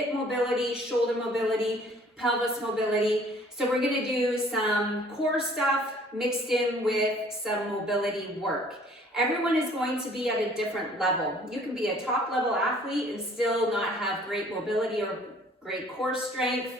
hip mobility, shoulder mobility, pelvis mobility. So we're gonna do some core stuff mixed in with some mobility work. Everyone is going to be at a different level. You can be a top level athlete and still not have great mobility or great core strength.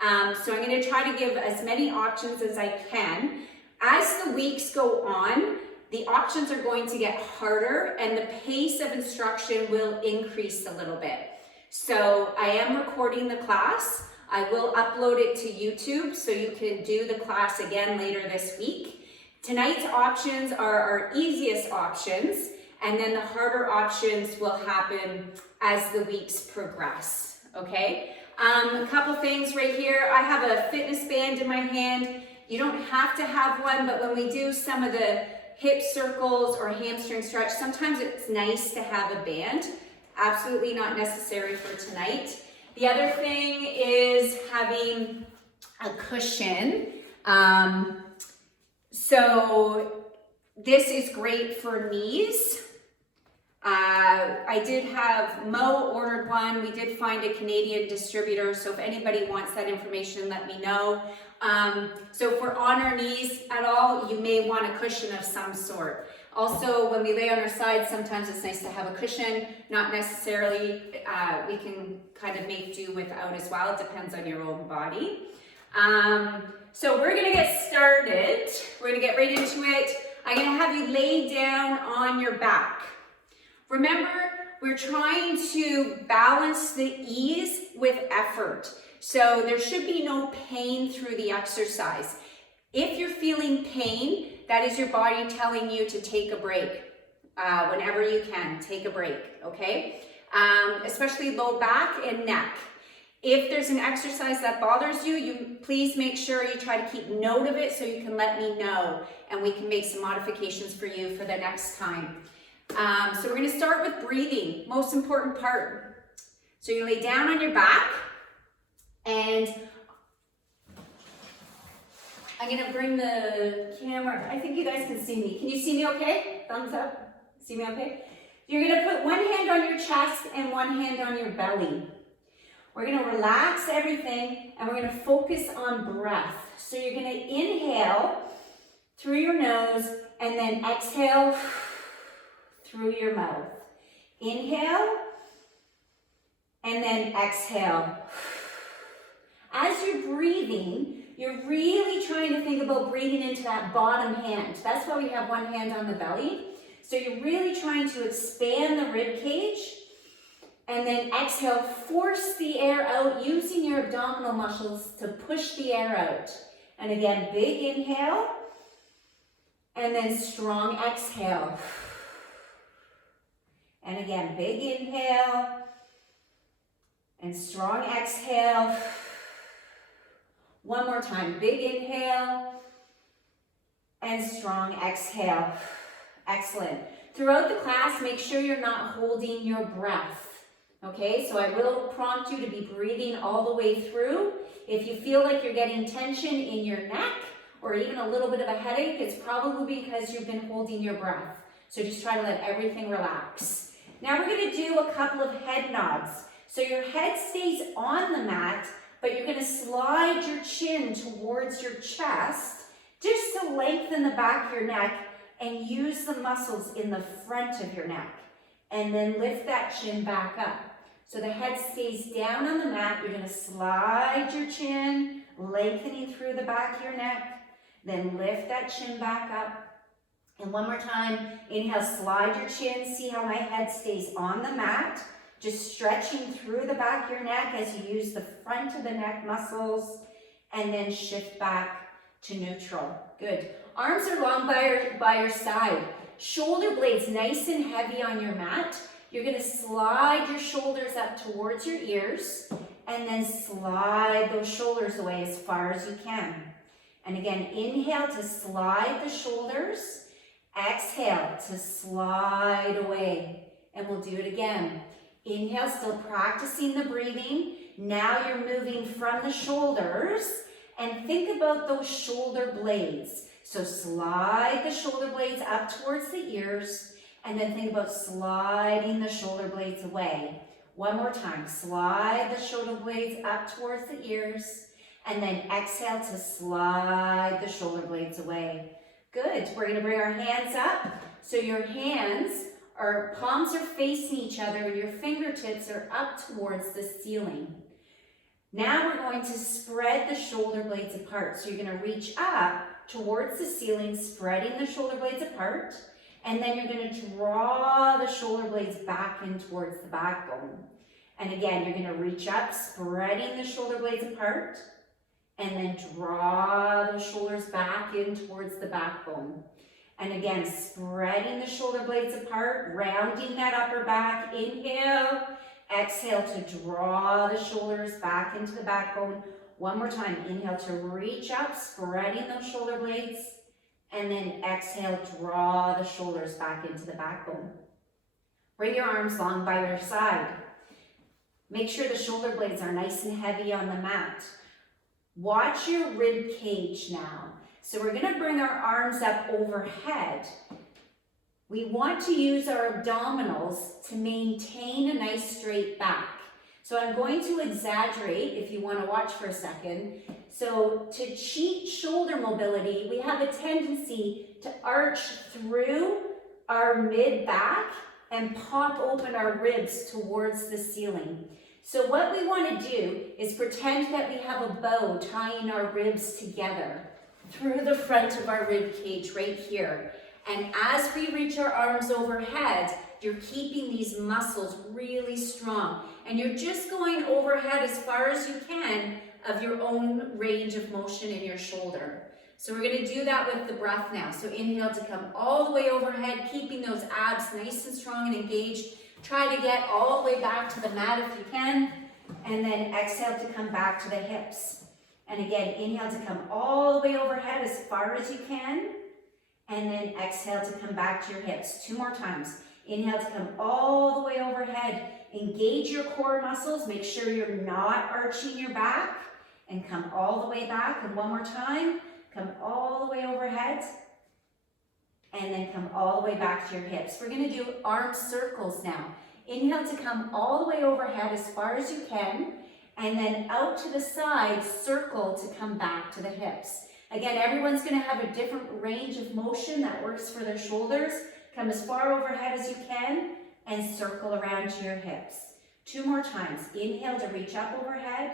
So I'm going to try to give as many options as I can. As the weeks go on, the options are going to get harder and the pace of instruction will increase a little bit. So I am recording the class. I will upload it to YouTube so you can do the class again later this week. Tonight's options are our easiest options, and then the harder options will happen as the weeks progress, okay? A couple things right here. I have a fitness band in my hand. You don't have to have one, but when we do some of the hip circles or hamstring stretch, sometimes it's nice to have a band. Absolutely not necessary for tonight. The other thing is having a cushion. So this is great for knees. I did have Mo ordered one. We did find a Canadian distributor, so if anybody wants that information, let me know. So if we're on our knees at all, you may want a cushion of some sort. Also, when we lay on our sides, sometimes it's nice to have a cushion. Not necessarily, we can kind of make do without as well. It depends on your own body. So we're gonna get started. We're gonna get right into it. I'm gonna have you lay down on your back. Remember, we're trying to balance the ease with effort. So there should be no pain through the exercise. If you're feeling pain, that is your body telling you to take a break. Whenever you can, take a break, okay? Especially low back and neck. If there's an exercise that bothers you, please make sure you try to keep note of it so you can let me know and we can make some modifications for you for the next time. So we're gonna start with breathing, most important part. So you lay down on your back and I'm gonna bring the camera. I think you guys can see me. Can you see me okay? Thumbs up. See me okay? You're gonna put one hand on your chest and one hand on your belly. We're gonna relax everything and we're gonna focus on breath. So you're gonna inhale through your nose and then exhale through your mouth. Inhale and then exhale. As you're breathing, you're really trying to think about breathing into that bottom hand. That's why we have one hand on the belly. So you're really trying to expand the rib cage and then exhale, force the air out using your abdominal muscles to push the air out. And again, big inhale and then strong exhale. And again, big inhale and strong exhale. One more time, big inhale and strong exhale. Excellent. Throughout the class, make sure you're not holding your breath. Okay, so I will prompt you to be breathing all the way through. If you feel like you're getting tension in your neck or even a little bit of a headache, it's probably because you've been holding your breath. So just try to let everything relax. Now we're going to do a couple of head nods. So your head stays on the mat, but you're going to slide your chin towards your chest just to lengthen the back of your neck and use the muscles in the front of your neck. And then lift that chin back up. So the head stays down on the mat. You're going to slide your chin, lengthening through the back of your neck. Then lift that chin back up. And one more time, inhale, slide your chin. See how my head stays on the mat. Just stretching through the back of your neck as you use the front of the neck muscles. And then shift back to neutral. Good. Arms are long by your side. Shoulder blades nice and heavy on your mat. You're going to slide your shoulders up towards your ears and then slide those shoulders away as far as you can. And again, inhale to slide the shoulders. Exhale to slide away. And we'll do it again. Inhale, still practicing the breathing. Now you're moving from the shoulders and think about those shoulder blades. So slide the shoulder blades up towards the ears and then think about sliding the shoulder blades away. One more time, slide the shoulder blades up towards the ears, and then exhale to slide the shoulder blades away. Good, we're gonna bring our hands up. So your palms are facing each other and your fingertips are up towards the ceiling. Now we're going to spread the shoulder blades apart. So you're gonna reach up towards the ceiling, spreading the shoulder blades apart, and then you're gonna draw the shoulder blades back in towards the backbone. And again, you're gonna reach up, spreading the shoulder blades apart, and then draw the shoulders back in towards the backbone. And again, spreading the shoulder blades apart, rounding that upper back. Inhale, exhale to draw the shoulders back into the backbone. One more time, inhale to reach up, spreading those shoulder blades, and then exhale, draw the shoulders back into the backbone. Bring your arms long by your side. Make sure the shoulder blades are nice and heavy on the mat. Watch your rib cage now. So we're gonna bring our arms up overhead. We want to use our abdominals to maintain a nice straight back. So I'm going to exaggerate if you want to watch for a second. So to cheat shoulder mobility, we have a tendency to arch through our mid-back and pop open our ribs towards the ceiling. So what we want to do is pretend that we have a bow tying our ribs together through the front of our rib cage right here. And as we reach our arms overhead, you're keeping these muscles really strong. And you're just going overhead as far as you can of your own range of motion in your shoulder. So we're going to do that with the breath now. So inhale to come all the way overhead, keeping those abs nice and strong and engaged. Try to get all the way back to the mat if you can. And then exhale to come back to the hips. And again, inhale to come all the way overhead as far as you can. And then exhale to come back to your hips. 2 more times. Inhale to come all the way overhead. Engage your core muscles. Make sure you're not arching your back. And come all the way back. And one more time. Come all the way overhead. And then come all the way back to your hips. We're going to do arm circles now. Inhale to come all the way overhead as far as you can. And then out to the side, circle to come back to the hips. Again, everyone's going to have a different range of motion that works for their shoulders. Come as far overhead as you can and circle around to your hips. 2 more times. Inhale to reach up overhead.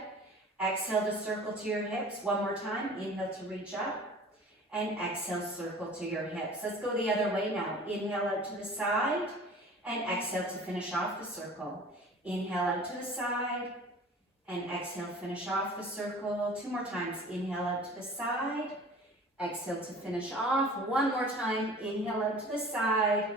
Exhale to circle to your hips. 1 more time. Inhale to reach up. And exhale, circle to your hips. Let's go the other way now. Inhale out to the side. And exhale to finish off the circle. Inhale out to the side. And exhale, finish off the circle. 2 more times. Inhale out to the side. Exhale to finish off. 1 more time. Inhale out to the side.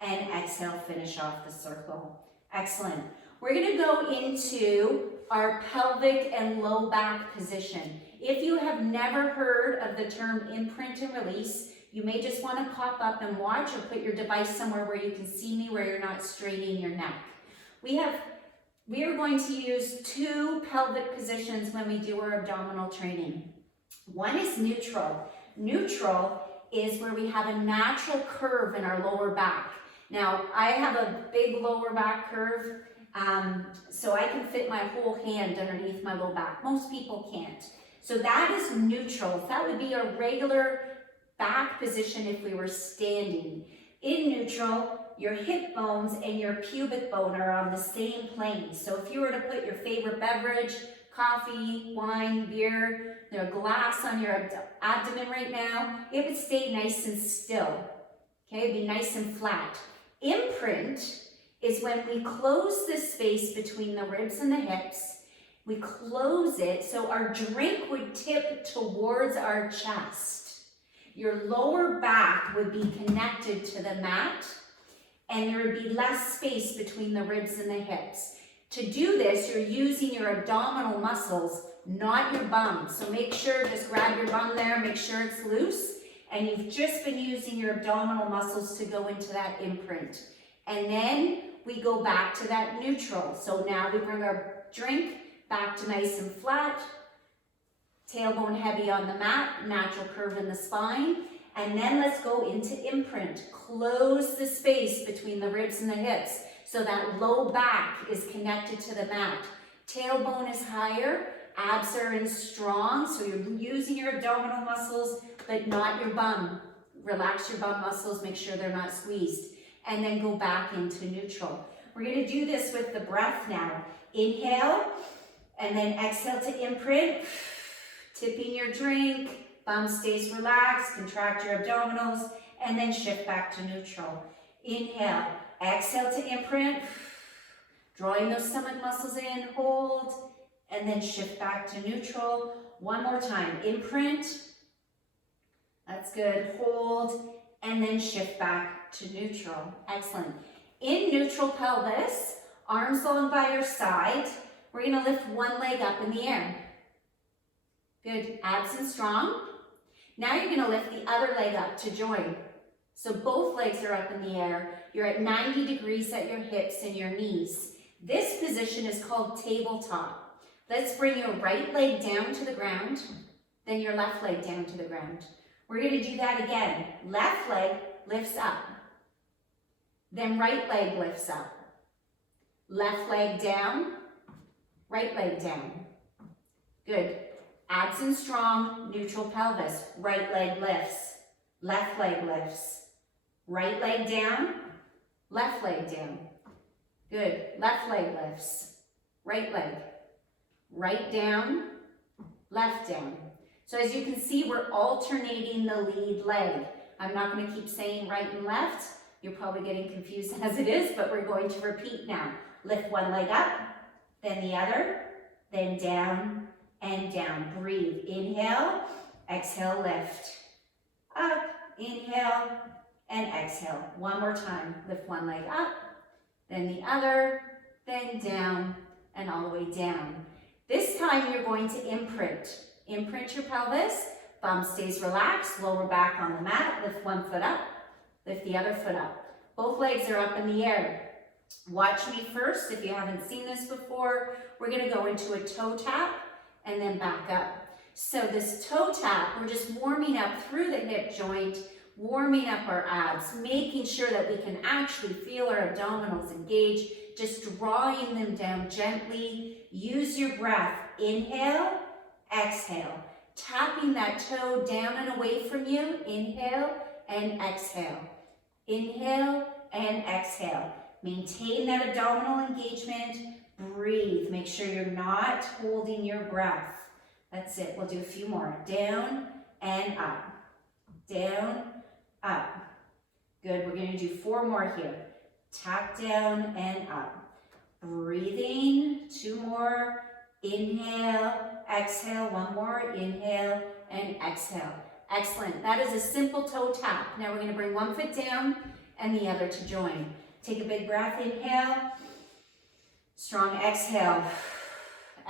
And exhale, finish off the circle. Excellent. We're going to go into our pelvic and low back position. If you have never heard of the term imprint and release, you may just want to pop up and watch or put your device somewhere where you can see me, where you're not straining your neck. We are going to use 2 pelvic positions when we do our abdominal training. One is neutral. Neutral is where we have a natural curve in our lower back. Now, I have a big lower back curve, so I can fit my whole hand underneath my low back. Most people can't. So that is neutral. That would be a regular back position if we were standing. In neutral, your hip bones and your pubic bone are on the same plane. So if you were to put your favorite beverage, coffee, wine, beer, glass on your abdomen right now, it would stay nice and still. Okay, it'd be nice and flat. Imprint is when we close the space between the ribs and the hips. We close it so our drink would tip towards our chest. Your lower back would be connected to the mat, and there would be less space between the ribs and the hips. To do this, you're using your abdominal muscles, not your bum. So make sure, just grab your bum there, make sure it's loose, and you've just been using your abdominal muscles to go into that imprint. And then we go back to that neutral. So now we bring our drink back to nice and flat, tailbone heavy on the mat, natural curve in the spine, and then let's go into imprint. Close the space between the ribs and the hips. So that low back is connected to the mat. Tailbone is higher, abs are in strong, so you're using your abdominal muscles, but not your bum. Relax your bum muscles, make sure they're not squeezed. And then go back into neutral. We're gonna do this with the breath now. Inhale, and then exhale to imprint. Tipping your drink, bum stays relaxed, contract your abdominals, and then shift back to neutral. Inhale, exhale to imprint. Drawing those stomach muscles in, hold, and then shift back to neutral. One more time, imprint. That's good, hold, and then shift back to neutral. Excellent. In neutral pelvis, arms long by your side, we're gonna lift one leg up in the air. Good, abs and strong. Now you're gonna lift the other leg up to join. So both legs are up in the air. You're at 90 degrees at your hips and your knees. This position is called tabletop. Let's bring your right leg down to the ground, then your left leg down to the ground. We're gonna do that again. Left leg lifts up, then right leg lifts up. Left leg down, right leg down. Good. Abs and strong, neutral pelvis. Right leg lifts, left leg lifts. Right leg down, left leg down. Good. Left leg lifts, right leg. Right down, left down. So as you can see, we're alternating the lead leg. I'm not going to keep saying right and left. You're probably getting confused as it is, but we're going to repeat now. Lift one leg up, then the other, then down and down. Breathe. Inhale, exhale, lift. Up, inhale, and exhale. One more time. Lift one leg up, then the other, then down, and all the way down. This time you're going to imprint. Imprint your pelvis, bum stays relaxed, lower back on the mat, lift one foot up, lift the other foot up. Both legs are up in the air. Watch me first. If you haven't seen this before, we're gonna go into a toe tap and then back up. So this toe tap, we're just warming up through the hip joint, warming up our abs, making sure that we can actually feel our abdominals engage, just drawing them down gently. Use your breath. Inhale, exhale. Tapping that toe down and away from you. Inhale and exhale. Inhale and exhale. Maintain that abdominal engagement. Breathe. Make sure you're not holding your breath. That's it. We'll do a few more. Down and up. Down, up. Good. We're going to do 4 more here. Tap down and up. Breathing. 2 more. Inhale, exhale. 1 more. Inhale and exhale. Excellent. That is a simple toe tap. Now we're going to bring 1 foot down and the other to join. Take a big breath. Inhale. Strong exhale.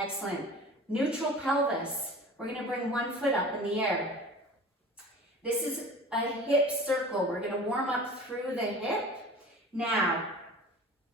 Excellent. Neutral pelvis. We're going to bring 1 foot up in the air. This is a hip circle. We're going to warm up through the hip. Now,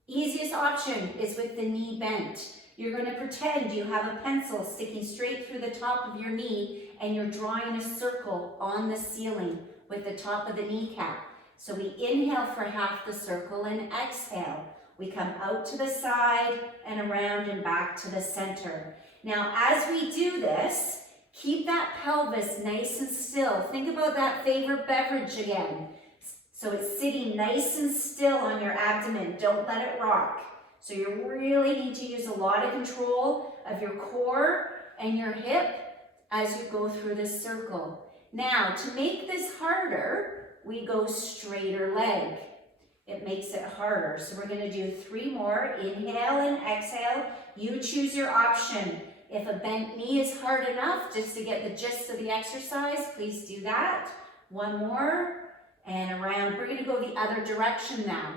easiest option is with the knee bent. You're going to pretend you have a pencil sticking straight through the top of your knee and you're drawing a circle on the ceiling with the top of the kneecap. So we inhale for half the circle and exhale. We come out to the side and around and back to the center. Now, as we do this, keep that pelvis nice and still. Think about that favorite beverage again. So it's sitting nice and still on your abdomen. Don't let it rock. So you really need to use a lot of control of your core and your hip as you go through this circle. Now, to make this harder, we go straighter leg. It makes it harder. So we're going to do 3 more. Inhale and exhale. You choose your option. If a bent knee is hard enough, just to get the gist of the exercise, please do that. 1 more and around. We're going to go the other direction now.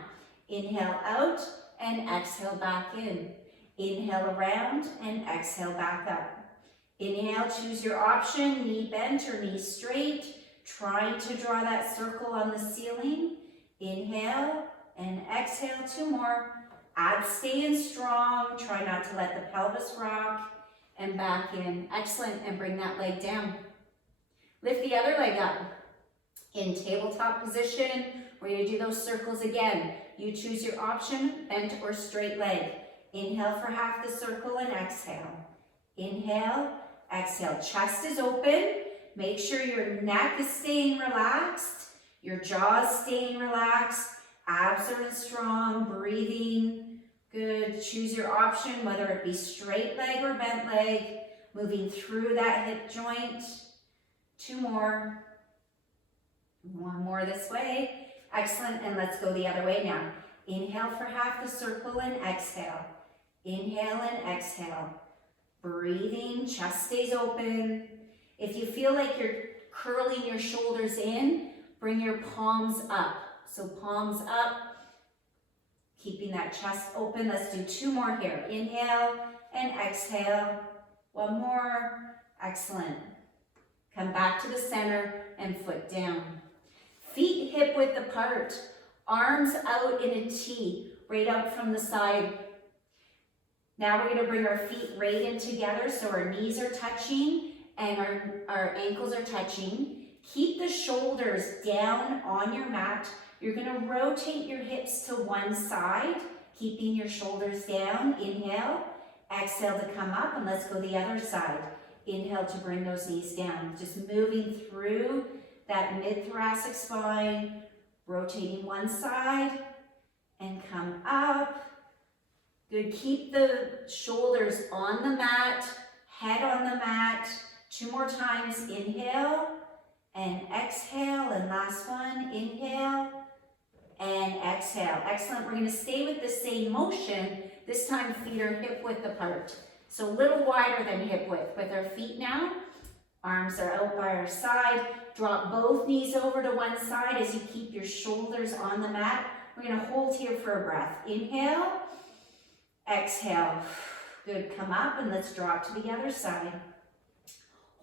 Inhale out and exhale back in. Inhale around and exhale back up. Inhale, choose your option, knee bent or knee straight. Trying to draw that circle on the ceiling. Inhale and exhale. 2 more. Abs staying strong. Try not to let the pelvis rock. And back in. Excellent. And bring that leg down. Lift the other leg up. In tabletop position, we're going to do those circles again. you choose your option, bent or straight leg. Inhale for half the circle and exhale. Inhale, exhale. Chest is open. Make sure your neck is staying relaxed, your jaw is staying relaxed, abs are strong, breathing. Good. Choose your option, whether it be straight leg or bent leg, moving through that hip joint. 2 more. 1 more this way. Excellent. And let's go the other way now. Inhale for half the circle and exhale. Inhale and exhale. Breathing, chest stays open. If you feel like you're curling your shoulders in, bring your palms up. So palms up, keeping that chest open. Let's do 2 more here. Inhale and exhale. 1 more. Excellent. Come back to the center and foot down. Feet hip width apart. Arms out in a T, right out from the side. Now we're going to bring our feet right in together so our knees are touching and our ankles are touching. Keep the shoulders down on your mat. You're going to rotate your hips to one side, keeping your shoulders down. Inhale, exhale to come up, and let's go the other side. Inhale to bring those knees down. Just moving through that mid-thoracic spine, rotating one side, and come up. Good, keep the shoulders on the mat, head on the mat. 2 more times, inhale and exhale, and last one, inhale and exhale. Excellent, we're gonna stay with the same motion. This time feet are hip width apart. So a little wider than hip width with our feet now. Arms are out by our side. Drop both knees over to one side as you keep your shoulders on the mat. We're gonna hold here for a breath. Inhale, exhale. Good, come up and let's drop to the other side.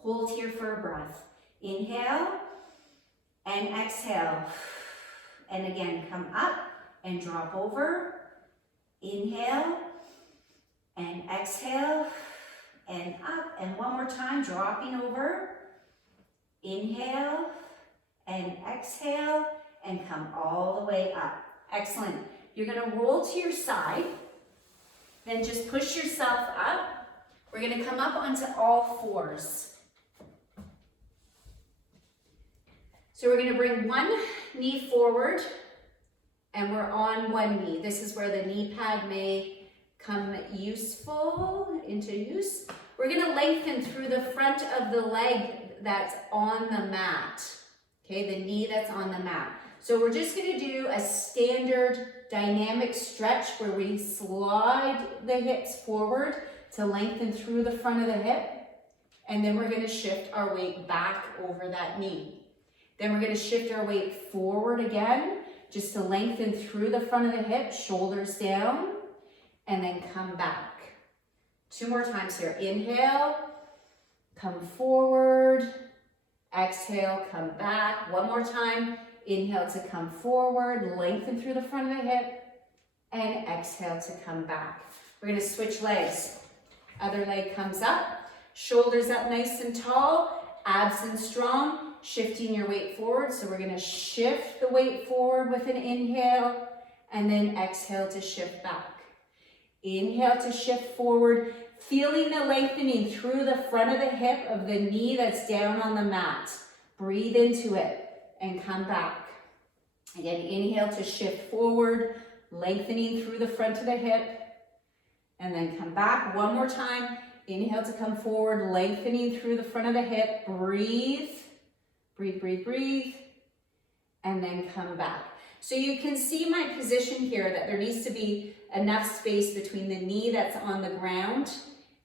Hold here for a breath. Inhale and exhale. And again, come up and drop over. Inhale and exhale and up. And one more time, dropping over. Inhale and exhale and come all the way up. Excellent. You're going to roll to your side. Then just push yourself up. We're going to come up onto all fours. So we're going to bring one knee forward and we're on one knee. This is where the knee pad may come into use. We're going to lengthen through the front of the leg that's on the mat. Okay, the knee that's on the mat. So we're just going to do a standard dynamic stretch where we slide the hips forward to lengthen through the front of the hip. And then we're going to shift our weight back over that knee. Then we're going to shift our weight forward again, just to lengthen through the front of the hip, shoulders down, and then come back. 2 more times here. Inhale, come forward, exhale, come back. 1 more time. Inhale to come forward, lengthen through the front of the hip, and exhale to come back. We're going to switch legs. Other leg comes up, shoulders up nice and tall, abs and strong. Shifting your weight forward. So we're going to shift the weight forward with an inhale and then exhale to shift back. Inhale to shift forward, feeling the lengthening through the front of the hip of the knee that's down on the mat. Breathe into it and come back. Again, inhale to shift forward, lengthening through the front of the hip, and then come back. 1 more time. Inhale to come forward, lengthening through the front of the hip. Breathe. Breathe, breathe, breathe, and then come back. So you can see my position here that there needs to be enough space between the knee that's on the ground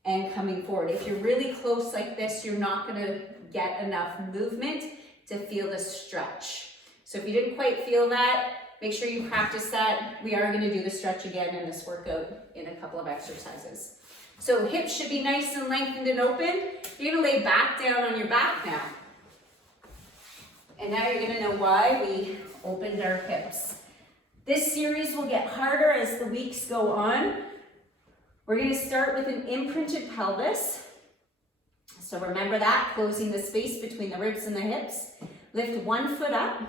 and coming forward. If you're really close like this, you're not going to get enough movement to feel the stretch. So if you didn't quite feel that, make sure you practice that. We are going to do the stretch again in this workout in a couple of exercises. So hips should be nice and lengthened and open. You're going to lay back down on your back now. And now you're going to know why we opened our hips. This series will get harder as the weeks go on. We're going to start with an imprinted pelvis. So remember that, closing the space between the ribs and the hips. Lift one foot up.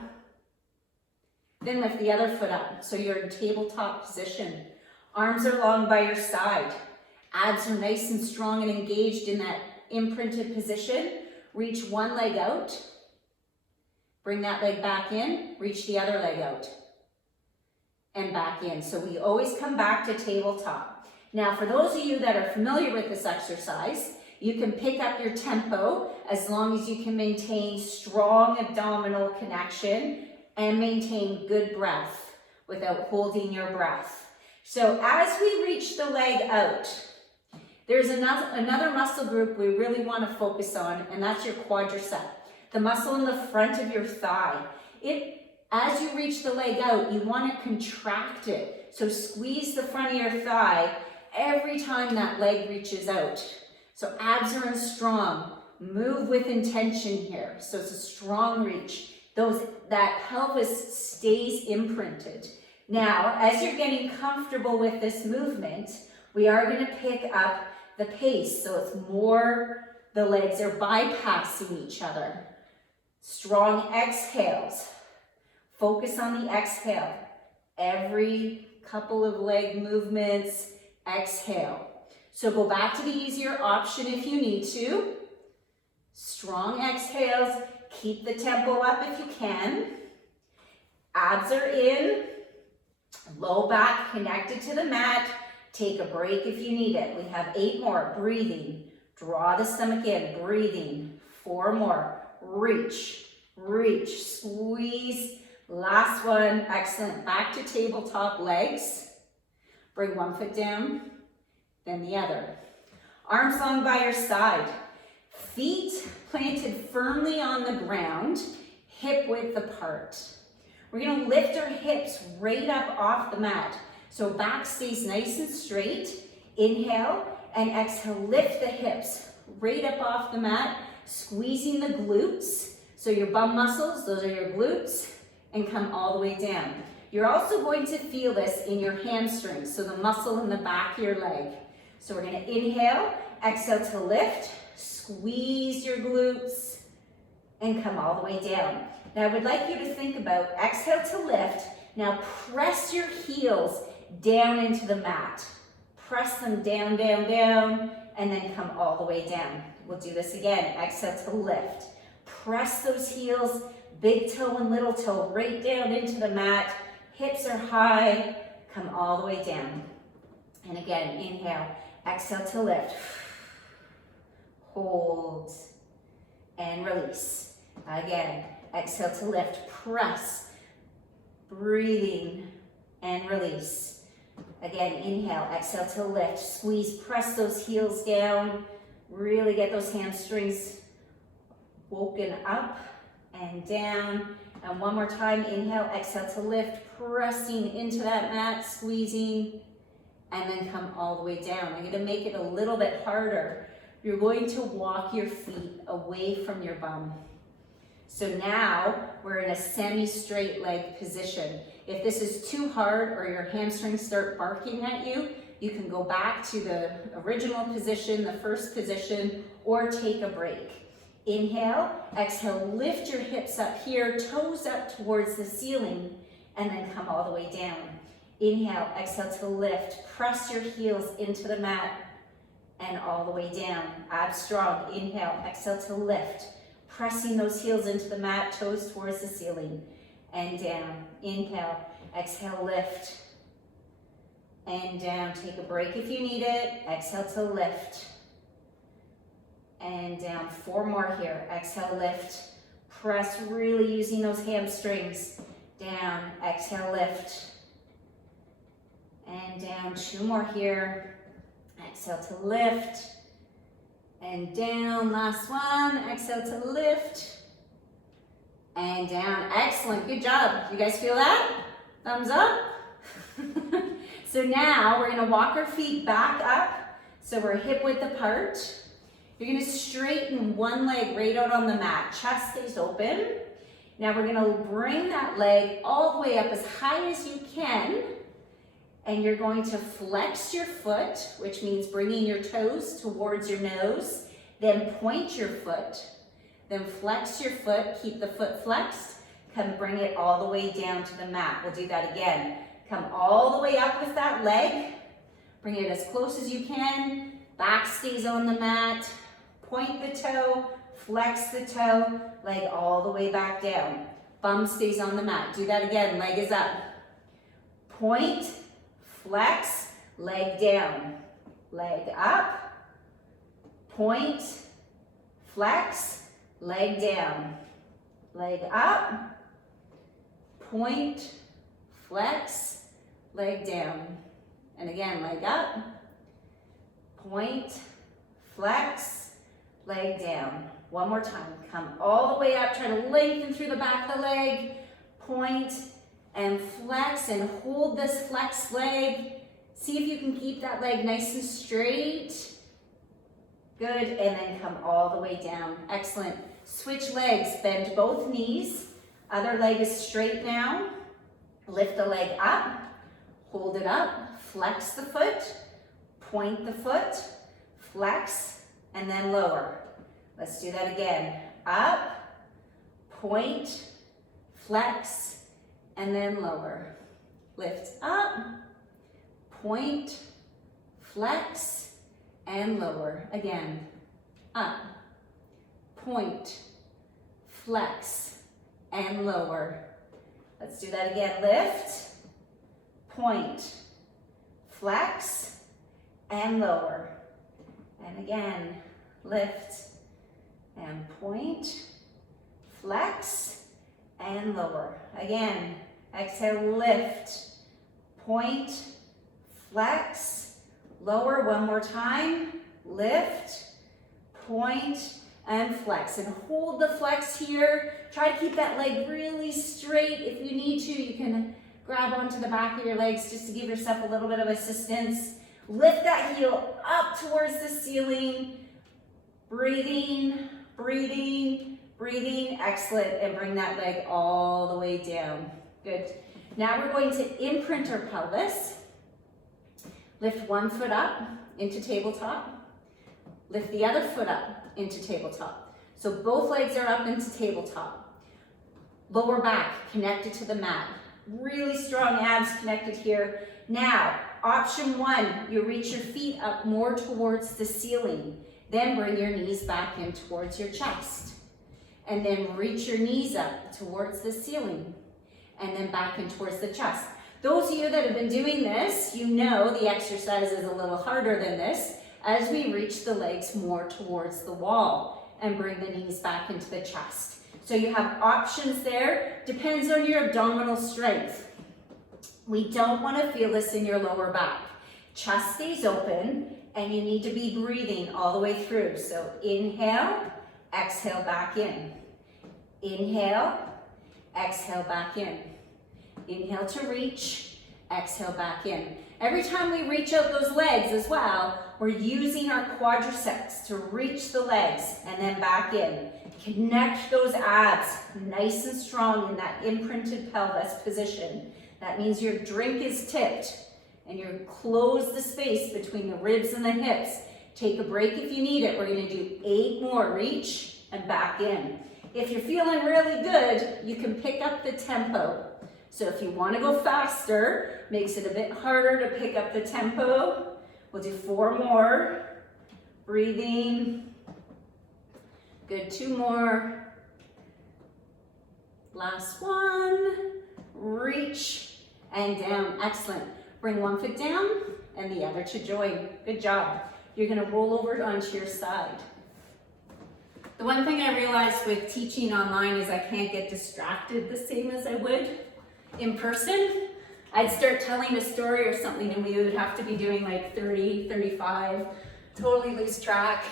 Then lift the other foot up, so you're in tabletop position. Arms are long by your side. Abs are nice and strong and engaged in that imprinted position. Reach one leg out. Bring that leg back in, reach the other leg out. And back in. So we always come back to tabletop. Now, for those of you that are familiar with this exercise, you can pick up your tempo as long as you can maintain strong abdominal connection and maintain good breath without holding your breath. So as we reach the leg out, there's another muscle group we really want to focus on, and that's your quadricep, the muscle in the front of your thigh. As you reach the leg out, you want to contract it. So squeeze the front of your thigh every time that leg reaches out. So abs are in strong. Move with intention here. So it's a strong reach. That pelvis stays imprinted. Now, as you're getting comfortable with this movement, we are going to pick up the pace. So it's more, the legs are bypassing each other. Strong exhales. Focus on the exhale. Every couple of leg movements, exhale. So go back to the easier option if you need to. Strong exhales. Keep the tempo up if you can. Abs are in. Low back connected to the mat. Take a break if you need it. We have 8 more. Breathing. Draw the stomach in. Breathing. 4 more. Reach. Reach. Squeeze. Last one. Excellent. Back to tabletop legs. Bring one foot down, then the other. Arms long by your side. Feet planted firmly on the ground, hip width apart. We're going to lift our hips right up off the mat. So back stays nice and straight. Inhale and exhale. Lift the hips right up off the mat, squeezing the glutes. So your bum muscles, those are your glutes, and come all the way down. You're also going to feel this in your hamstrings, so the muscle in the back of your leg. So we're going to inhale, exhale to lift, squeeze your glutes, and come all the way down. Now I would like you to think about exhale to lift. Now press your heels down into the mat. Press them down, down, down, and then come all the way down. We'll do this again. Exhale to lift. Press those heels, big toe and little toe, right down into the mat. Hips are high, come all the way down. And again, inhale, exhale to lift. Hold and release. Again, exhale to lift, press, breathing and release. Again, inhale, exhale to lift, squeeze, press those heels down, really get those hamstrings woken up and down. And one more time, inhale, exhale to lift, pressing into that mat, squeezing, and then come all the way down. I'm going to make it a little bit harder. You're going to walk your feet away from your bum. So now we're in a semi-straight leg position. If this is too hard or your hamstrings start barking at you, you can go back to the original position, the first position, or take a break. Inhale, exhale, lift your hips up here, toes up towards the ceiling, and then come all the way down. Inhale, exhale to lift, press your heels into the mat, and all the way down. Abs strong. Inhale, exhale to lift, pressing those heels into the mat, toes towards the ceiling, and down. Inhale, exhale, lift, and down. Take a break if you need it. Exhale to lift, and down. 4 more here. Exhale, lift, press, really using those hamstrings. Down, exhale, lift, and down. 2 more here. Exhale to lift, and down. Last one. Exhale to lift, and down. Excellent. Good job. You guys feel that? Thumbs up. So now we're going to walk our feet back up. So we're hip width apart. You're going to straighten one leg right out on the mat. Chest stays open. Now we're going to bring that leg all the way up as high as you can. And you're going to flex your foot, which means bringing your toes towards your nose. Then point your foot. Then flex your foot. Keep the foot flexed. Come bring it all the way down to the mat. We'll do that again. Come all the way up with that leg. Bring it as close as you can. Back stays on the mat. Point the toe, flex the toe, leg all the way back down. Bum stays on the mat. Do that again, leg is up. Point, flex, leg down. Leg up, point, flex, leg down. Leg up, point, flex, leg down. And again, leg up, point, flex, leg down. One more time. Come all the way up. Try to lengthen through the back of the leg. Point and flex and hold this flexed leg. See if you can keep that leg nice and straight. Good. And then come all the way down. Excellent. Switch legs. Bend both knees. Other leg is straight now. Lift the leg up. Hold it up. Flex the foot. Point the foot. Flex and then lower. Let's do that again. Up, point, flex, and then lower. Lift up, point, flex, and lower. Again. Up, point, flex, and lower. Let's do that again. Lift, point, flex, and lower. And again, lift, and point, flex, and lower. Again, exhale, lift, point, flex, lower. One more time. Lift, point, and flex. And hold the flex here. Try to keep that leg really straight. If you need to, you can grab onto the back of your legs just to give yourself a little bit of assistance. Lift that heel up towards the ceiling. Breathing, breathing, breathing. Excellent. And bring that leg all the way down. Good. Now we're going to imprint our pelvis. Lift one foot up into tabletop. Lift the other foot up into tabletop. So both legs are up into tabletop. Lower back connected to the mat. Really strong abs connected here. Now, option one, you reach your feet up more towards the ceiling. Then bring your knees back in towards your chest. And then reach your knees up towards the ceiling. And then back in towards the chest. Those of you that have been doing this, you know the exercise is a little harder than this as we reach the legs more towards the wall and bring the knees back into the chest. So you have options there. Depends on your abdominal strength. We don't want to feel this in your lower back. Chest stays open and you need to be breathing all the way through. So inhale, exhale back in. Inhale, exhale back in. Inhale to reach, exhale back in. Every time we reach out those legs as well, we're using our quadriceps to reach the legs and then back in. Connect those abs nice and strong in that imprinted pelvis position. That means your drink is tipped and you close the space between the ribs and the hips. Take a break if you need it. We're going to do 8 more. Reach and back in. If you're feeling really good, you can pick up the tempo. So if you want to go faster, makes it a bit harder to pick up the tempo. We'll do 4 more. Breathing. Good, 2 more. Last one. Reach and down. Excellent. Bring one foot down and the other to join. Good job. You're going to roll over onto your side. The one thing I realized with teaching online is I can't get distracted the same as I would in person. I'd start telling a story or something and we would have to be doing like 30, 35, totally lose track.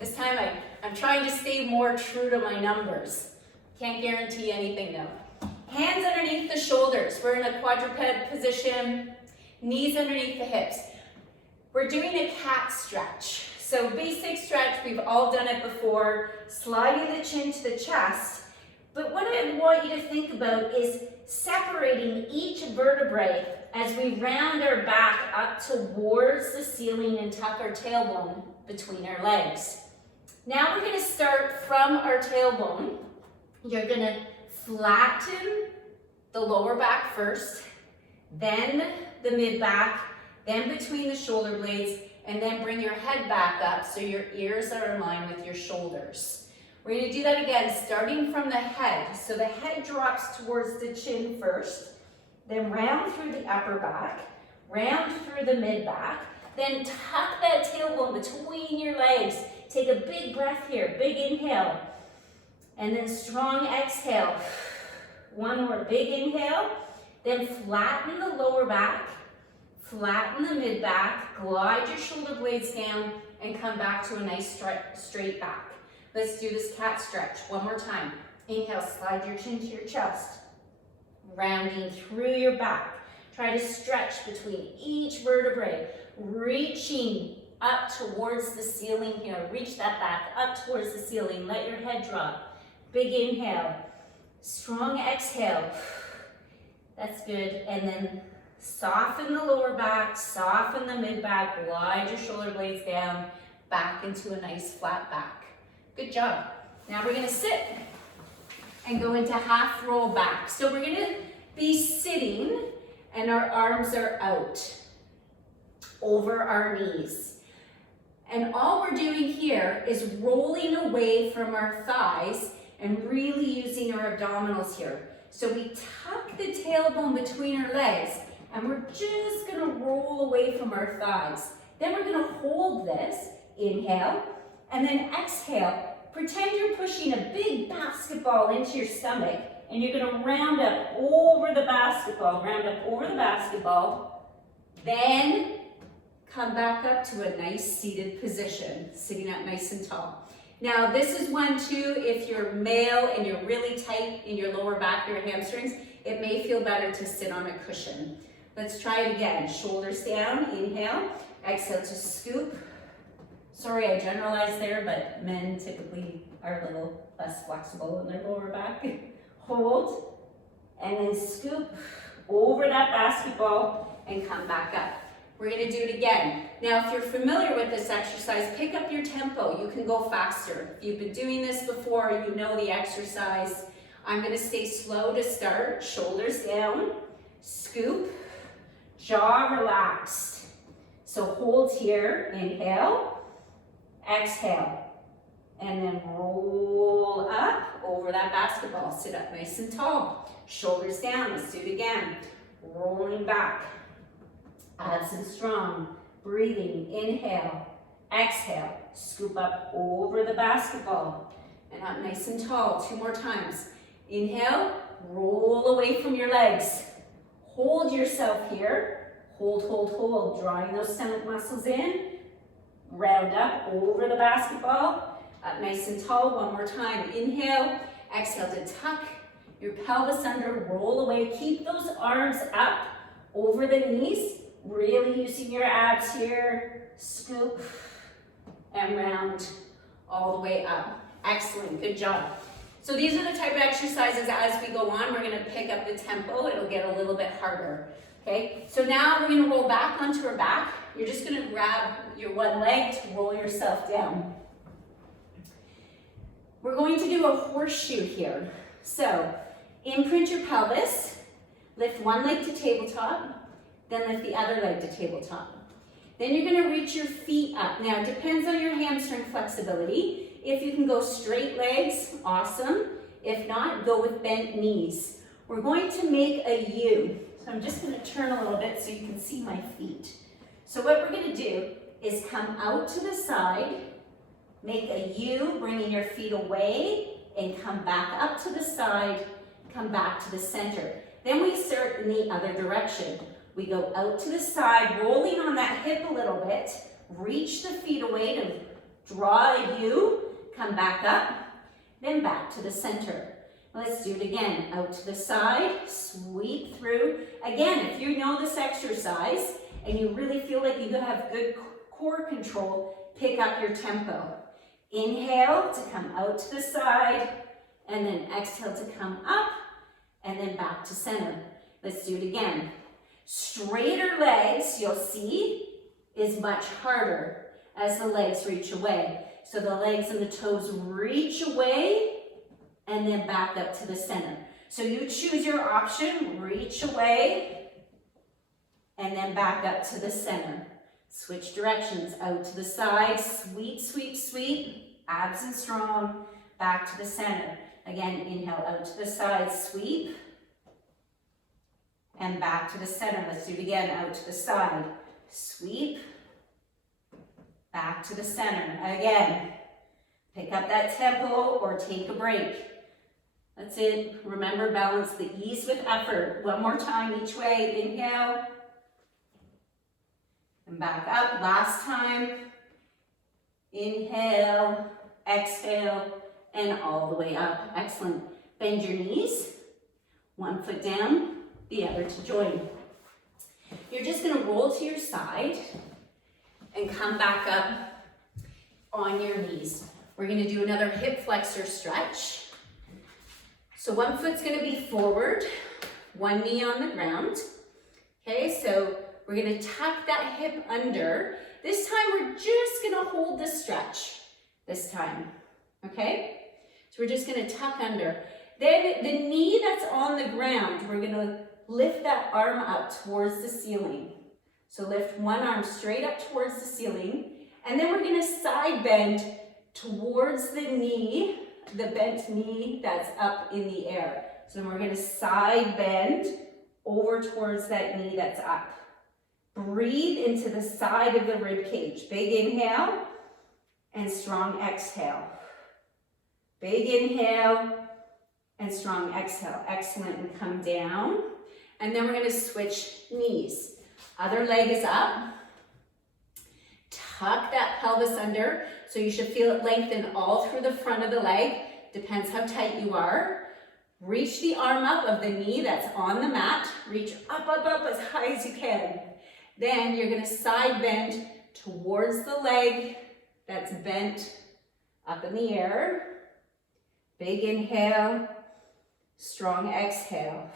This time I'm trying to stay more true to my numbers. Can't guarantee anything though. Hands underneath the shoulders. We're in a quadruped position. Knees underneath the hips. We're doing a cat stretch. So basic stretch, we've all done it before. Sliding the chin to the chest. But what I want you to think about is separating each vertebrae as we round our back up towards the ceiling and tuck our tailbone between our legs. Now we're going to start from our tailbone. You're going to Flatten the lower back first, then the mid back, then between the shoulder blades, and then bring your head back up so your ears are in line with your shoulders. We're going to do that again, starting from the head. So the head drops towards the chin first, then round through the upper back, round through the mid back, then tuck that tailbone between your legs. Take a big breath here, big inhale, and then strong exhale. One more big inhale, then flatten the lower back, flatten the mid back, glide your shoulder blades down, and come back to a nice straight back. Let's do this cat stretch one more time. Inhale, slide your chin to your chest, rounding through your back. Try to stretch between each vertebrae, reaching up towards the ceiling here. Reach that back up towards the ceiling. Let your head drop. Big inhale, strong exhale. That's good. And then soften the lower back, soften the mid back, glide your shoulder blades down, back into a nice flat back. Good job. Now we're going to sit and go into half roll back. So we're going to be sitting and our arms are out over our knees. And all we're doing here is rolling away from our thighs and really using our abdominals here. So we tuck the tailbone between our legs and we're just going to roll away from our thighs. Then we're going to hold this, inhale, and then exhale. Pretend you're pushing a big basketball into your stomach and you're going to round up over the basketball, then come back up to a nice seated position, sitting up nice and tall. Now this is one too, if you're male and you're really tight in your lower back, your hamstrings, it may feel better to sit on a cushion. Let's try it again. Shoulders down, inhale, exhale to scoop. Sorry, I generalized there, but men typically are a little less flexible in their lower back. Hold, and then scoop over that basketball and come back up. We're going to do it again. Now, if you're familiar with this exercise, pick up your tempo. You can go faster. If you've been doing this before, you know the exercise. I'm going to stay slow to start. Shoulders down, scoop, jaw relaxed. So hold here, inhale, exhale, and then roll up over that basketball. Sit up nice and tall. Shoulders down, let's do it again. Rolling back. Abs and strong. Breathing, inhale, exhale, scoop up over the basketball and up nice and tall. 2 more times. Inhale, roll away from your legs. Hold yourself here. Hold, hold, hold. Drawing those stomach muscles in. Round up over the basketball. Up nice and tall. 1 more time. Inhale, exhale to tuck your pelvis under, roll away. Keep those arms up over the knees. Really using your abs here. Scoop and round all the way up. Excellent, good job. So these are the type of exercises as we go on. We're gonna pick up the tempo. It'll get a little bit harder. Okay, so now we're gonna roll back onto our back. You're just gonna grab your one leg to roll yourself down. We're going to do a horseshoe here. So imprint your pelvis, lift one leg to tabletop, then lift the other leg to tabletop. Then you're gonna reach your feet up. Now it depends on your hamstring flexibility. If you can go straight legs, awesome. If not, go with bent knees. We're going to make a U. So I'm just gonna turn a little bit so you can see my feet. So what we're gonna do is come out to the side, make a U, bringing your feet away, and come back up to the side, come back to the center. Then we start in the other direction. We go out to the side, rolling on that hip a little bit, reach the feet away to draw a U, come back up, then back to the center. Let's do it again. Out to the side, sweep through. Again, if you know this exercise and you really feel like you have good core control, pick up your tempo. Inhale to come out to the side, and then exhale to come up, and then back to center. Let's do it again. Straighter legs, you'll see, is much harder as the legs reach away. So the legs and the toes reach away and then back up to the center. So you choose your option, reach away, and then back up to the center. Switch directions, out to the side, sweep, sweep, sweep, abs and strong, back to the center. Again, inhale out to the side, sweep, and back to the center. Let's do it again, out to the side, sweep, back to the center. Again, pick up that tempo or take a break. That's it. Remember, balance the ease with effort. One more time each way. Inhale, and back up. Last time. Inhale, exhale, and all the way up. Excellent. Bend your knees. One foot down, the other to join. You're just going to roll to your side and come back up on your knees. We're going to do another hip flexor stretch. So one foot's going to be forward, one knee on the ground. Okay, so we're going to tuck that hip under. This time we're just going to hold the stretch this time. Okay? So we're just going to tuck under. Then the knee that's on the ground, we're going to lift that arm up towards the ceiling. So lift one arm straight up towards the ceiling, and then we're going to side bend towards the knee, the bent knee that's up in the air. So then we're going to side bend over towards that knee that's up. Breathe into the side of the rib cage. Big inhale and strong exhale. Big inhale and strong exhale. Excellent. And come down. And then we're going to switch knees. Other leg is up. Tuck that pelvis under. So you should feel it lengthen all through the front of the leg. Depends how tight you are. Reach the arm up of the knee that's on the mat. Reach up, up, up as high as you can. Then you're going to side bend towards the leg that's bent up in the air. Big inhale, strong exhale.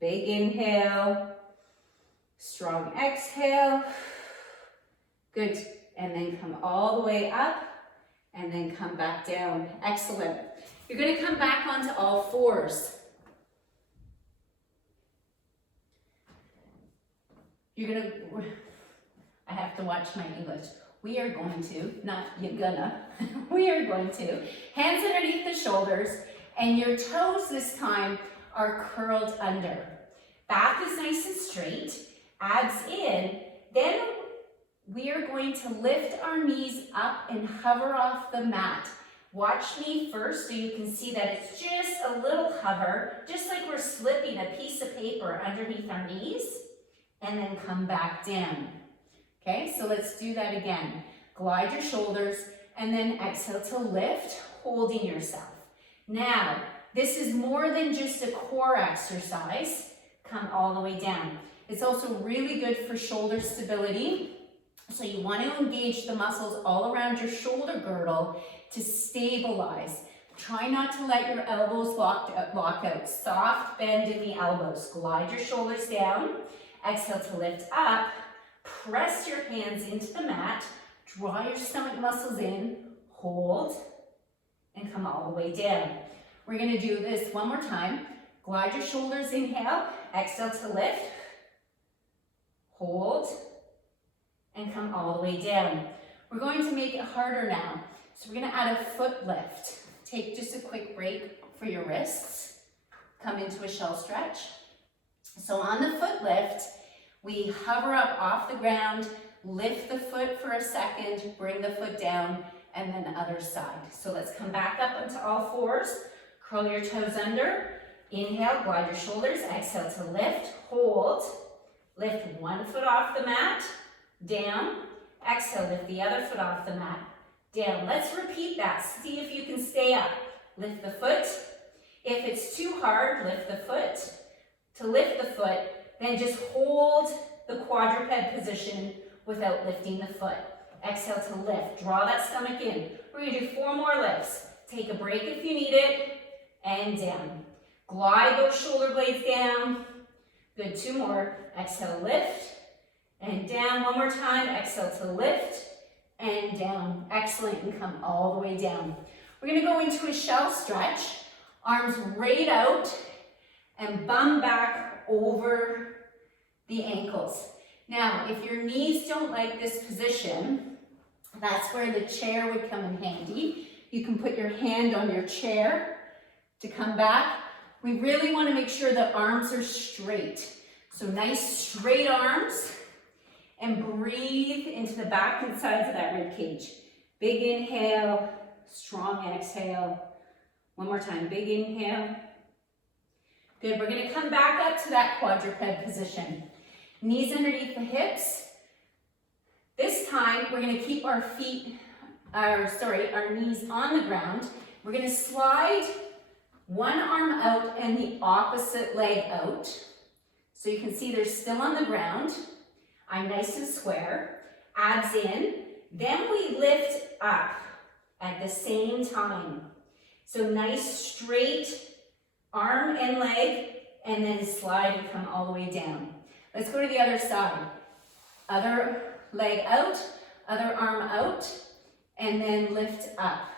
Big inhale, strong exhale. Good. And then come all the way up and then come back down. Excellent. You're going to come back onto all fours. You're going to, I have to watch my English. We are going to, not you're gonna, we are going to, hands underneath the shoulders, and your toes this time are curled under. Back is nice and straight, abs in. Then we are going to lift our knees up and hover off the mat. Watch me first so you can see that it's just a little hover, just like we're slipping a piece of paper underneath our knees, and then come back down. Okay, so let's do that again. Glide your shoulders, and then exhale to lift, holding yourself. Now, this is more than just a core exercise. Come all the way down. It's also really good for shoulder stability. So you want to engage the muscles all around your shoulder girdle to stabilize. Try not to let your elbows lock out. Soft bend in the elbows. Glide your shoulders down. Exhale to lift up. Press your hands into the mat. Draw your stomach muscles in. Hold. And come all the way down. We're going to do this one more time. Glide your shoulders. Inhale. Exhale to lift. Hold. And come all the way down. We're going to make it harder now. So we're going to add a foot lift. Take just a quick break for your wrists. Come into a shell stretch. So on the foot lift, we hover up off the ground, lift the foot for a second, bring the foot down, and then the other side. So let's come back up onto all fours. Curl your toes under. Inhale, glide your shoulders. Exhale to lift. Hold. Lift one foot off the mat. Down. Exhale, lift the other foot off the mat. Down. Let's repeat that. See if you can stay up. Lift the foot. If it's too hard, lift the foot. To lift the foot, then just hold the quadruped position without lifting the foot. Exhale to lift. Draw that stomach in. We're going to do 4 more lifts. Take a break if you need it. And down. Glide those shoulder blades down. Good. 2 more. Exhale, lift. And down. 1 more time. Exhale to lift. And down. Excellent. And come all the way down. We're going to go into a shell stretch. Arms right out and bum back over the ankles. Now, if your knees don't like this position, that's where the chair would come in handy. You can put your hand on your chair to come back. We really want to make sure the arms are straight. So nice straight arms, and breathe into the back and sides of that rib cage. Big inhale, strong exhale. One more time, big inhale. Good, we're gonna come back up to that quadruped position. Knees underneath the hips. This time, we're gonna keep our knees on the ground. We're gonna slide one arm out and the opposite leg out. So you can see they're still on the ground. I'm nice and square. Abs in. Then we lift up at the same time. So nice straight arm and leg, and then slide and come all the way down. Let's go to the other side. Other leg out, other arm out, and then lift up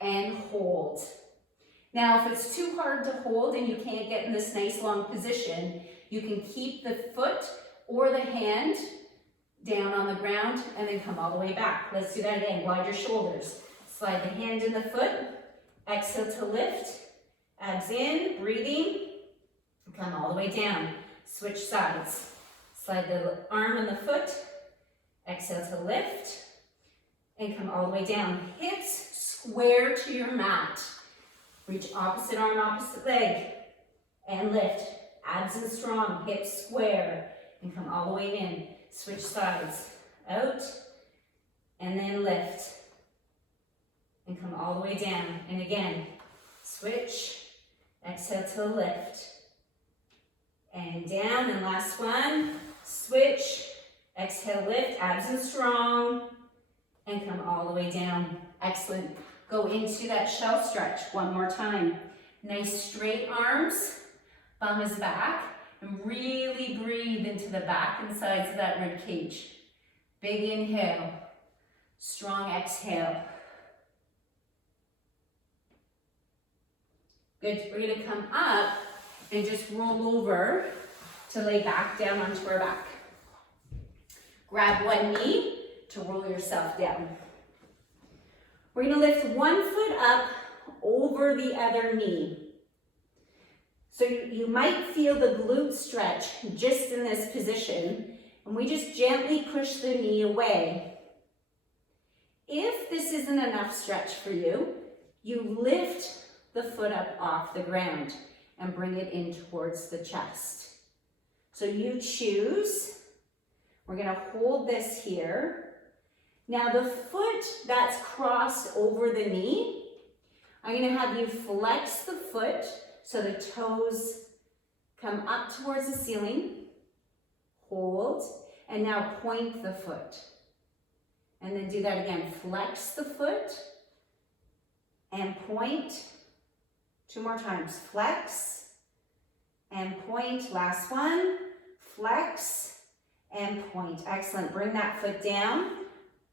and hold. Now, if it's too hard to hold and you can't get in this nice long position, you can keep the foot or the hand down on the ground and then come all the way back. Let's do that again. Wide your shoulders. Slide the hand in the foot. Exhale to lift. Abs in, breathing. Come all the way down. Switch sides. Slide the arm and the foot. Exhale to lift. And come all the way down. Hips square to your mat. Reach opposite arm, opposite leg. And lift. Abs in strong. Hips square. And come all the way in. Switch sides. Out. And then lift. And come all the way down. And again, switch. Exhale to lift. And down. And last one. Switch. Exhale, lift. Abs in strong. And come all the way down. Excellent. Go into that shell stretch one more time. Nice straight arms. Bum is back. And really breathe into the back and sides of that rib cage. Big inhale. Strong exhale. Good. We're going to come up and just roll over to lay back down onto our back. Grab one knee to roll yourself down. We're going to lift one foot up over the other knee. So you might feel the glute stretch just in this position, and we just gently push the knee away. If this isn't enough stretch for you, you lift the foot up off the ground and bring it in towards the chest. So you choose. We're going to hold this here. Now the foot that's crossed over the knee, I'm going to have you flex the foot so the toes come up towards the ceiling. Hold. And now point the foot. And then do that again. Flex the foot and point. Two more times. Flex and point. Last one. Flex and point. Excellent. Bring that foot down.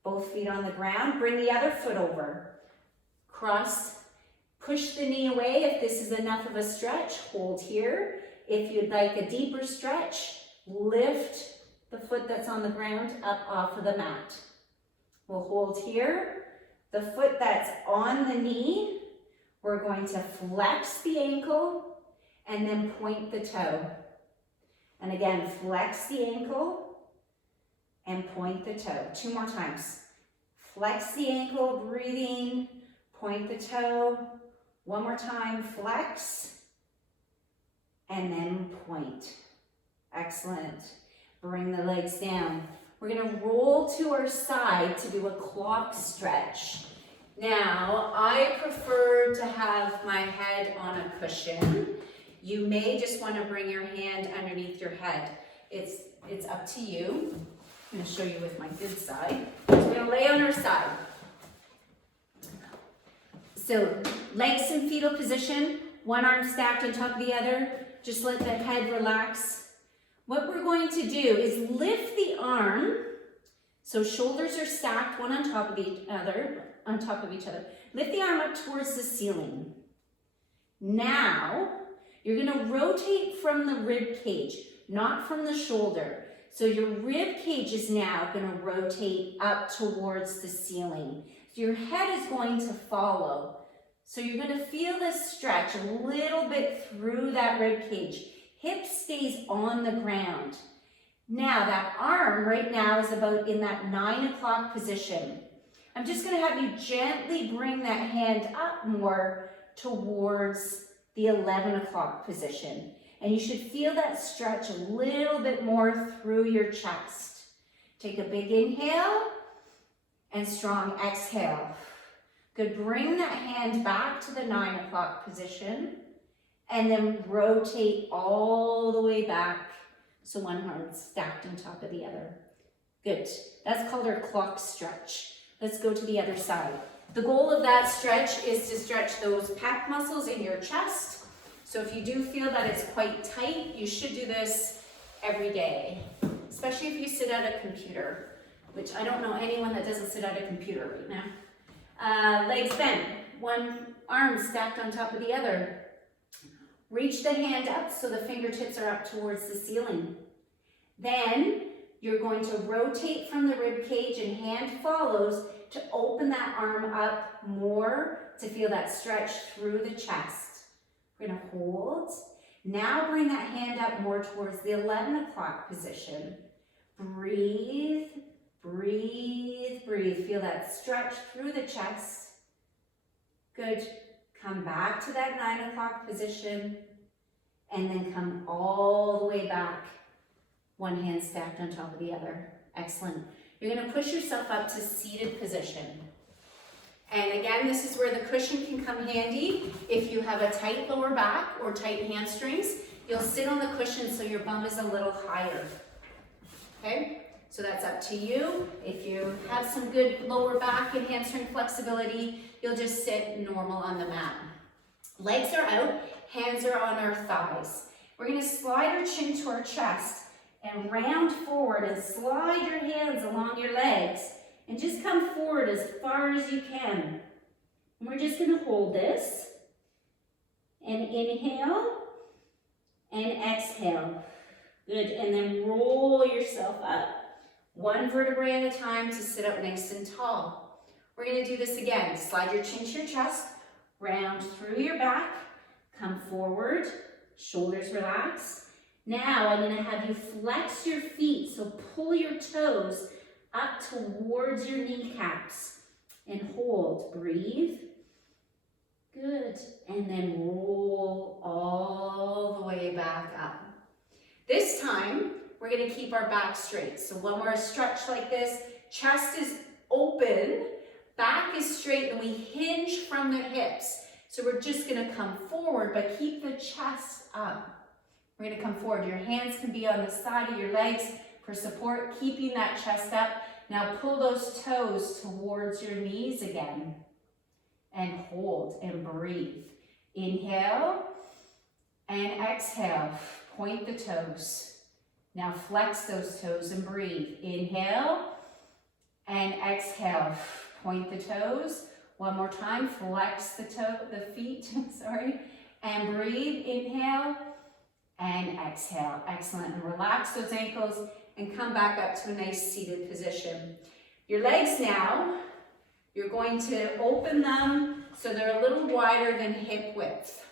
Both feet on the ground. Bring the other foot over. Cross. Push the knee away if this is enough of a stretch. Hold here. If you'd like a deeper stretch, lift the foot that's on the ground up off of the mat. We'll hold here. The foot that's on the knee, we're going to flex the ankle and then point the toe. And again, flex the ankle and point the toe. Two more times. Flex the ankle, breathing, point the toe. One more time, flex, and then point. Excellent. Bring the legs down. We're going to roll to our side to do a clock stretch. Now, I prefer to have my head on a cushion. You may just want to bring your hand underneath your head. It's up to you. I'm going to show you with my good side. So we're going to lay on our side. So legs in fetal position, one arm stacked on top of the other. Just let the head relax. What we're going to do is lift the arm, so shoulders are stacked one on top of each other. Lift the arm up towards the ceiling. Now, you're gonna rotate from the rib cage, not from the shoulder. So your rib cage is now gonna rotate up towards the ceiling. So your head is going to follow. So you're gonna feel this stretch a little bit through that rib cage. Hip stays on the ground. Now that arm right now is about in that 9 o'clock position. I'm just gonna have you gently bring that hand up more towards the 11 o'clock position. And you should feel that stretch a little bit more through your chest. Take a big inhale and strong exhale. Good, bring that hand back to the 9 o'clock position and then rotate all the way back. So one arm stacked on top of the other. Good, that's called our clock stretch. Let's go to the other side. The goal of that stretch is to stretch those pec muscles in your chest. So if you do feel that it's quite tight, you should do this every day, especially if you sit at a computer, which I don't know anyone that doesn't sit at a computer right now. Legs bent, one arm stacked on top of the other. Reach the hand up so the fingertips are up towards the ceiling. Then you're going to rotate from the rib cage and hand follows to open that arm up more to feel that stretch through the chest. We're gonna hold. Now bring that hand up more towards the 11 o'clock position. Breathe, breathe, breathe. Feel that stretch through the chest. Good. Come back to that 9 o'clock position and then come all the way back. One hand stacked on top of the other. Excellent. You're gonna push yourself up to seated position. And again, this is where the cushion can come handy. If you have a tight lower back or tight hamstrings, you'll sit on the cushion so your bum is a little higher. Okay, so that's up to you. If you have some good lower back and hamstring flexibility, you'll just sit normal on the mat. Legs are out, hands are on our thighs. We're gonna slide our chin to our chest and round forward and slide your hands along your legs. And just come forward as far as you can. And we're just gonna hold this. And inhale and exhale. Good, and then roll yourself up. One vertebrae at a time to sit up nice and tall. We're gonna do this again. Slide your chin to your chest, round through your back, come forward, shoulders relax. Now I'm gonna have you flex your feet, so pull your toes up towards your kneecaps and hold. Breathe. Good. And then roll all the way back up. This time, we're going to keep our back straight. So when we're stretch like this, chest is open, back is straight, and we hinge from the hips. So we're just going to come forward, but keep the chest up. We're going to come forward. Your hands can be on the side of your legs for support, keeping that chest up. Now pull those toes towards your knees again and hold and breathe. Inhale and exhale. Point the toes. Now flex those toes and breathe. Inhale and exhale. Point the toes. One more time. Flex the feet, sorry, and breathe. Inhale and exhale. Excellent. And relax those ankles and come back up to a nice seated position. Your legs now, you're going to open them so they're a little wider than hip width.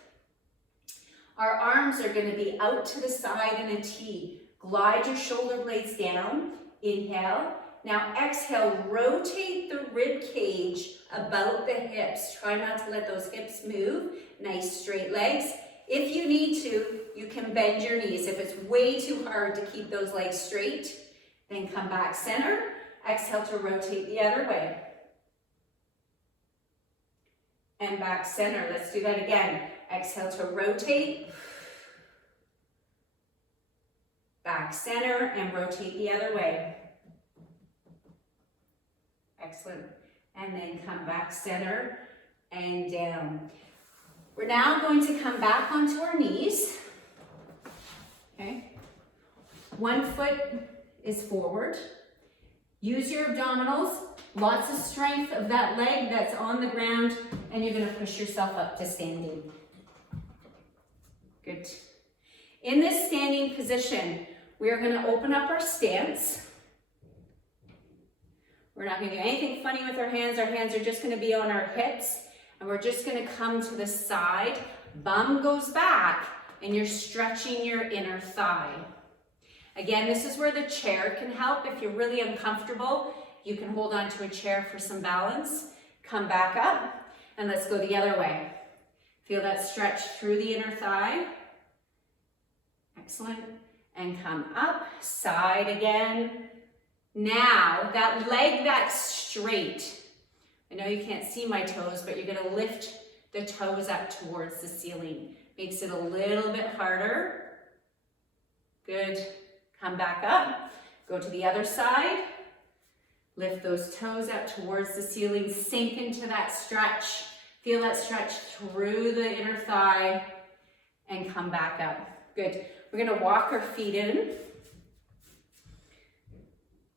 Our arms are going to be out to the side in a T. Glide your shoulder blades down. Inhale. Now exhale, rotate the rib cage about the hips. Try not to let those hips move. Nice straight legs. If you need to, you can bend your knees. If it's way too hard to keep those legs straight, then come back center. Exhale to rotate the other way. And back center. Let's do that again. Exhale to rotate. Back center and rotate the other way. Excellent. And then come back center and down. We're now going to come back onto our knees. Okay. One foot is forward. Use your abdominals. Lots of strength of that leg that's on the ground, and you're going to push yourself up to standing. Good. In this standing position, we are going to open up our stance. We're not going to do anything funny with our hands. Our hands are just going to be on our hips, and we're just going to come to the side. Bum goes back, and you're stretching your inner thigh. Again, this is where the chair can help. If you're really uncomfortable, you can hold on to a chair for some balance. Come back up, and let's go the other way. Feel that stretch through the inner thigh. Excellent. And come up, side again. Now, that leg that's straight. I know you can't see my toes, but you're gonna lift the toes up towards the ceiling. Makes it a little bit harder. Good. Come back up. Go to the other side. Lift those toes up towards the ceiling. Sink into that stretch. Feel that stretch through the inner thigh and come back up. Good. We're going to walk our feet in.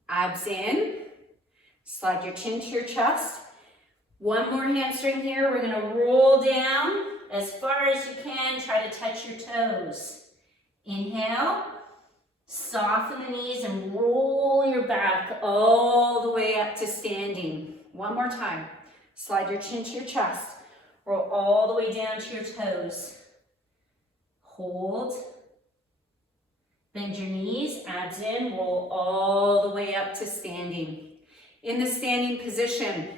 Abs in. Slide your chin to your chest. One more hamstring here. We're going to roll down as far as you can. Try to touch your toes. Inhale. Soften the knees and roll your back all the way up to standing. One more time. Slide your chin to your chest. Roll all the way down to your toes. Hold. Bend your knees, abs in, roll all the way up to standing. In the standing position,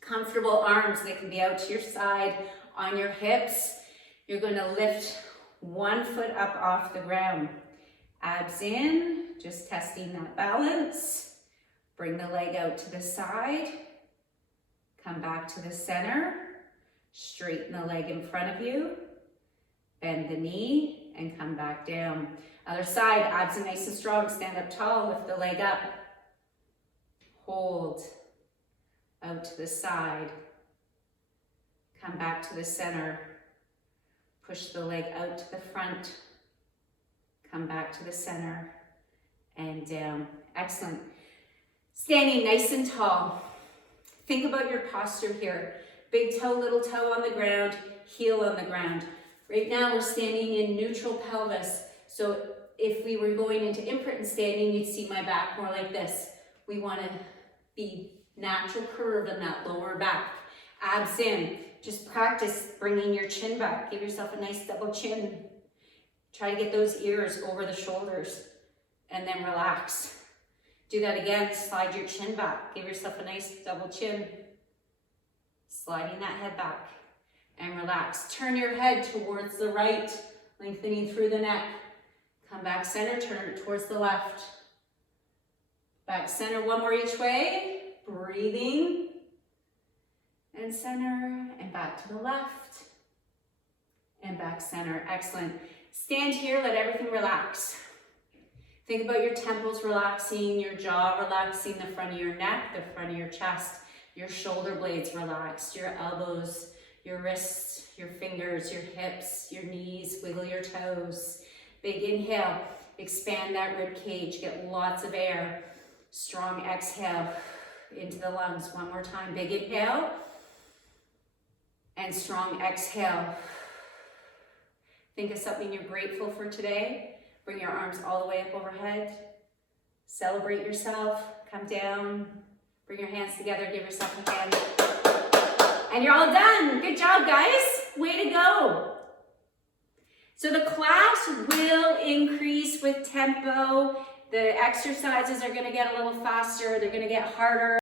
comfortable arms, they can be out to your side on your hips. You're going to lift one foot up off the ground. Abs in, just testing that balance. Bring the leg out to the side. Come back to the center. Straighten the leg in front of you. Bend the knee and come back down. Other side, abs are nice and strong. Stand up tall, lift the leg up. Hold. Out to the side. Come back to the center. Push the leg out to the front. Come back to the center and down. Excellent. Standing nice and tall. Think about your posture here. Big toe, little toe on the ground, heel on the ground. Right now we're standing in neutral pelvis. So if we were going into imprint and standing, you'd see my back more like this. We want to be natural curve in that lower back. Abs in. Just practice bringing your chin back. Give yourself a nice double chin. Try to get those ears over the shoulders and then relax. Do that again. Slide your chin back. Give yourself a nice double chin. Sliding that head back and relax. Turn your head towards the right, lengthening through the neck. Come back center, turn it towards the left. Back center, one more each way. Breathing. And center, and back to the left. And back center. Excellent. Stand here, let everything relax. Think about your temples relaxing, your jaw relaxing, the front of your neck, the front of your chest, your shoulder blades relaxed, your elbows, your wrists, your fingers, your hips, your knees, wiggle your toes. Big inhale, expand that rib cage, get lots of air. Strong exhale into the lungs. One more time, big inhale and strong exhale. Think of something you're grateful for today. Bring your arms all the way up overhead. Celebrate yourself. Come down. Bring your hands together. Give yourself a hand. And you're all done. Good job, guys. Way to go. So the class will increase with tempo. The exercises are going to get a little faster. They're going to get harder.